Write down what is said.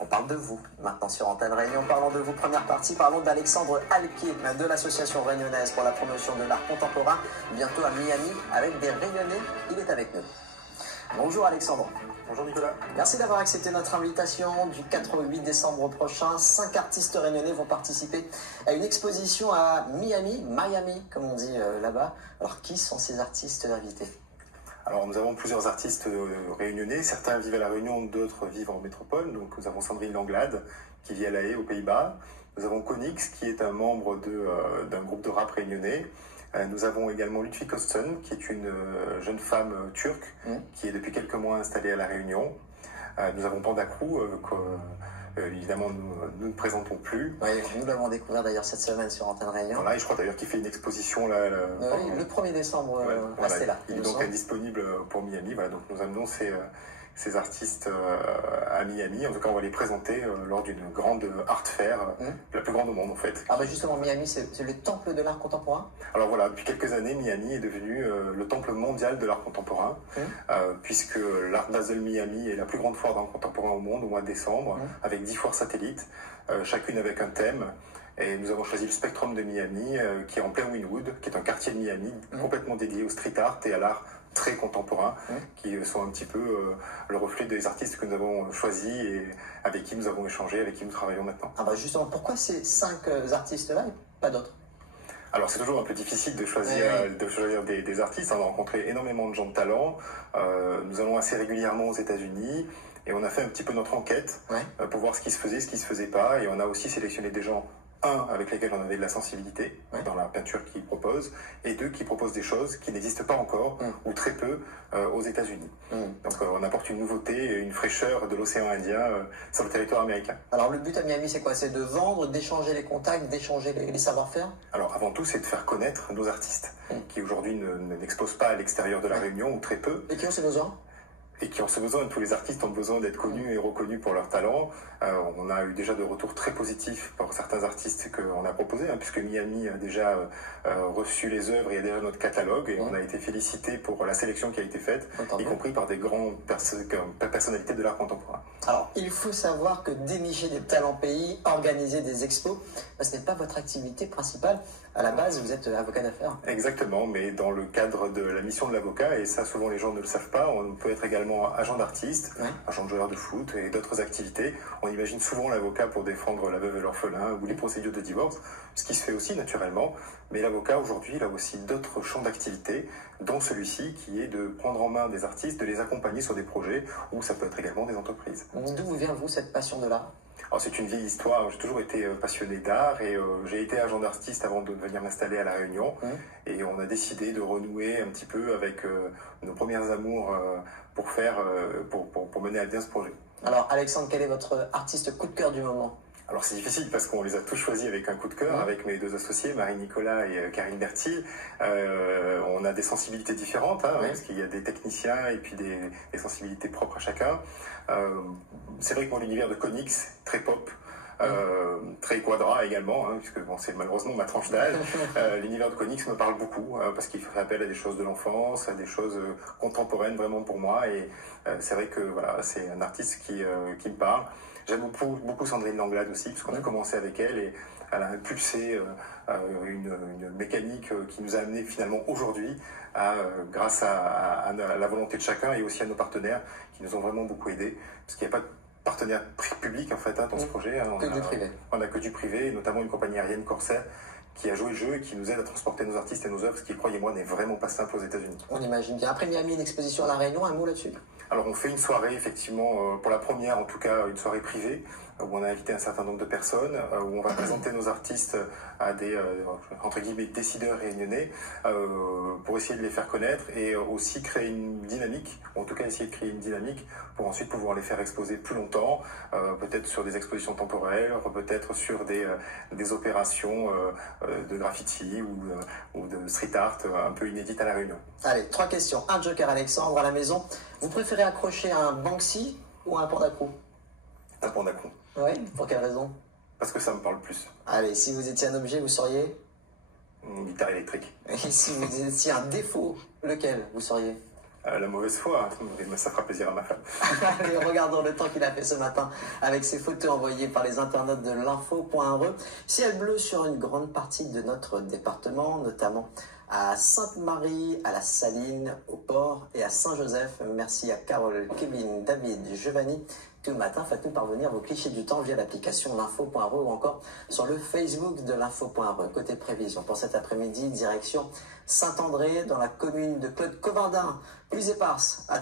On parle de vous maintenant sur Antenne Réunion. Parlons de vous, première partie. Parlons d'Alexandre Alquier de l'association réunionnaise pour la promotion de l'art contemporain. Bientôt à Miami avec des Réunionnais. Il est avec nous. Bonjour Alexandre. Bonjour Nicolas. Merci d'avoir accepté notre invitation. Du 4 au 8 décembre prochain, 5 artistes réunionnais vont participer à une exposition à Miami, comme on dit là-bas. Alors qui sont ces artistes invités ? Alors nous avons plusieurs artistes réunionnais, certains vivent à La Réunion, d'autres vivent en métropole. Donc nous avons Sandrine Langlade qui vit à La Haye aux Pays-Bas. Nous avons Konix qui est un membre d'un groupe de rap réunionnais. Nous avons également Ludwig Osten qui est une jeune femme turque qui est depuis quelques mois installée à La Réunion. Nous avons Panda Crew évidemment nous ne présentons plus. Oui, nous l'avons découvert d'ailleurs cette semaine sur Antenne Réunion. Voilà, et je crois d'ailleurs qu'il fait une exposition là. Oui, le 1er décembre, voilà, là. Il est donc indisponible pour Miami. Voilà, donc nous amenons ces artistes à Miami. En tout cas, on va les présenter lors d'une grande art fair, la plus grande au monde en fait. Ah bah justement, Miami, c'est le temple de l'art contemporain. Alors voilà, depuis quelques années, Miami est devenu le temple mondial de l'art contemporain, puisque l'Art Basel Miami est la plus grande foire d'art contemporain au monde au mois de décembre, avec 10 foires satellites, chacune avec un thème. Et nous avons choisi le Spectrum de Miami, qui est en plein Wynwood, qui est un quartier de Miami complètement dédié au street art et à l'art très contemporain, qui sont un petit peu le reflet des artistes que nous avons choisis et avec qui nous avons échangé, avec qui nous travaillons maintenant. Ah bah justement, pourquoi ces 5 artistes-là et pas d'autres ? Alors c'est toujours un peu difficile de choisir des artistes. On a rencontré énormément de gens de talent. Nous allons assez régulièrement aux États-Unis et on a fait un petit peu notre enquête pour voir ce qui se faisait, ce qui se faisait pas. Et on a aussi sélectionné des gens, avec lesquels on avait de la sensibilité dans la peinture qu'ils proposent, et 2 qui proposent des choses qui n'existent pas encore ou très peu aux États-Unis. Donc on apporte une nouveauté et une fraîcheur de l'océan Indien sur le territoire américain. Alors le but à Miami, c'est quoi ? C'est de vendre, d'échanger les contacts, d'échanger les savoir-faire ? Alors avant tout, c'est de faire connaître nos artistes qui aujourd'hui n'exposent pas à l'extérieur de la Réunion ou très peu. Et qui ont ces besoins ? Et qui ont ce besoin, tous les artistes ont besoin d'être connus et reconnus pour leur talent. On a eu déjà de retours très positifs par certains artistes qu'on a proposés, puisque Miami a déjà reçu les œuvres, il y a déjà notre catalogue, et on a été félicité pour la sélection qui a été faite, y compris par des grandes personnalités de l'art contemporain. Alors, il faut savoir que dénicher des talents pays, organiser des expos, ce n'est pas votre activité principale. À la base, vous êtes avocat d'affaires. Exactement, mais dans le cadre de la mission de l'avocat, et ça souvent les gens ne le savent pas, on peut être également agent d'artiste, agent de joueur de foot et d'autres activités. On imagine souvent l'avocat pour défendre la veuve et l'orphelin ou les procédures de divorce, ce qui se fait aussi naturellement. Mais l'avocat aujourd'hui, il a aussi d'autres champs d'activité, dont celui-ci qui est de prendre en main des artistes, de les accompagner sur des projets, ou ça peut être également des entreprises. D'où vient, vous, cette passion de l'art ? Alors c'est une vieille histoire, j'ai toujours été passionné d'art et j'ai été agent d'artiste avant de venir m'installer à La Réunion et on a décidé de renouer un petit peu avec nos premières amours pour mener à bien ce projet. Alors Alexandre, quel est votre artiste coup de cœur du moment ? Alors c'est difficile parce qu'on les a tous choisis avec un coup de cœur, avec mes 2 associés, Marie-Nicolas et Karine Berti. On a des sensibilités différentes, parce qu'il y a des techniciens et puis des sensibilités propres à chacun. C'est vrai que mon univers de Konix, très pop, très quadra également, puisque c'est malheureusement ma tranche d'âge. L'univers de Konix me parle beaucoup, parce qu'il fait appel à des choses de l'enfance, à des choses contemporaines vraiment pour moi. Et c'est vrai que voilà, c'est un artiste qui me parle. J'aime beaucoup Sandrine Langlade aussi, puisqu'on a commencé avec elle et elle a impulsé une mécanique qui nous a amené finalement aujourd'hui, grâce à la volonté de chacun et aussi à nos partenaires qui nous ont vraiment beaucoup aidés, parce qu'il n'y a pas de partenaire public en fait dans ce projet. Du privé. On n'a que du privé, et notamment une compagnie aérienne Corsair qui a joué le jeu et qui nous aide à transporter nos artistes et nos œuvres, ce qui, croyez-moi, n'est vraiment pas simple aux États-Unis. On imagine bien. Après Miami, une exposition à La Réunion, un mot là-dessus ? Alors on fait une soirée, effectivement, pour la première en tout cas, une soirée privée, où on a invité un certain nombre de personnes, où on va présenter nos artistes à des, entre guillemets, décideurs réunionnais, pour essayer de les faire connaître et aussi créer une dynamique, ou en tout cas essayer de créer une dynamique pour ensuite pouvoir les faire exposer plus longtemps, peut-être sur des expositions temporelles, peut-être sur des opérations de graffiti ou de street art un peu inédites à La Réunion. Allez, 3 questions. Un joker Alexandre à la maison. Vous préférez accrocher un Banksy ou un Panda Crew ? Un Panda Crew. Oui, pour quelle raison ? Parce que ça me parle plus. Allez, si vous étiez un objet, vous seriez ? Une guitare électrique. Et si vous étiez un défaut, lequel vous seriez ? la mauvaise foi. Ça fera plaisir à ma femme. Allez, regardons le temps qu'il a fait ce matin avec ces photos envoyées par les internautes de l'info.re. Ciel bleu sur une grande partie de notre département, notamment à Sainte-Marie, à la Saline, au Port et à Saint-Joseph. Merci à Carole, Kevin, David, Giovanni. Tout le matin, faites-nous parvenir vos clichés du temps via l'application l'info.re ou encore sur le Facebook de l'info.re. Côté prévision, pour cet après-midi, direction Saint-André, dans la commune de Claude Covardin, plus éparse.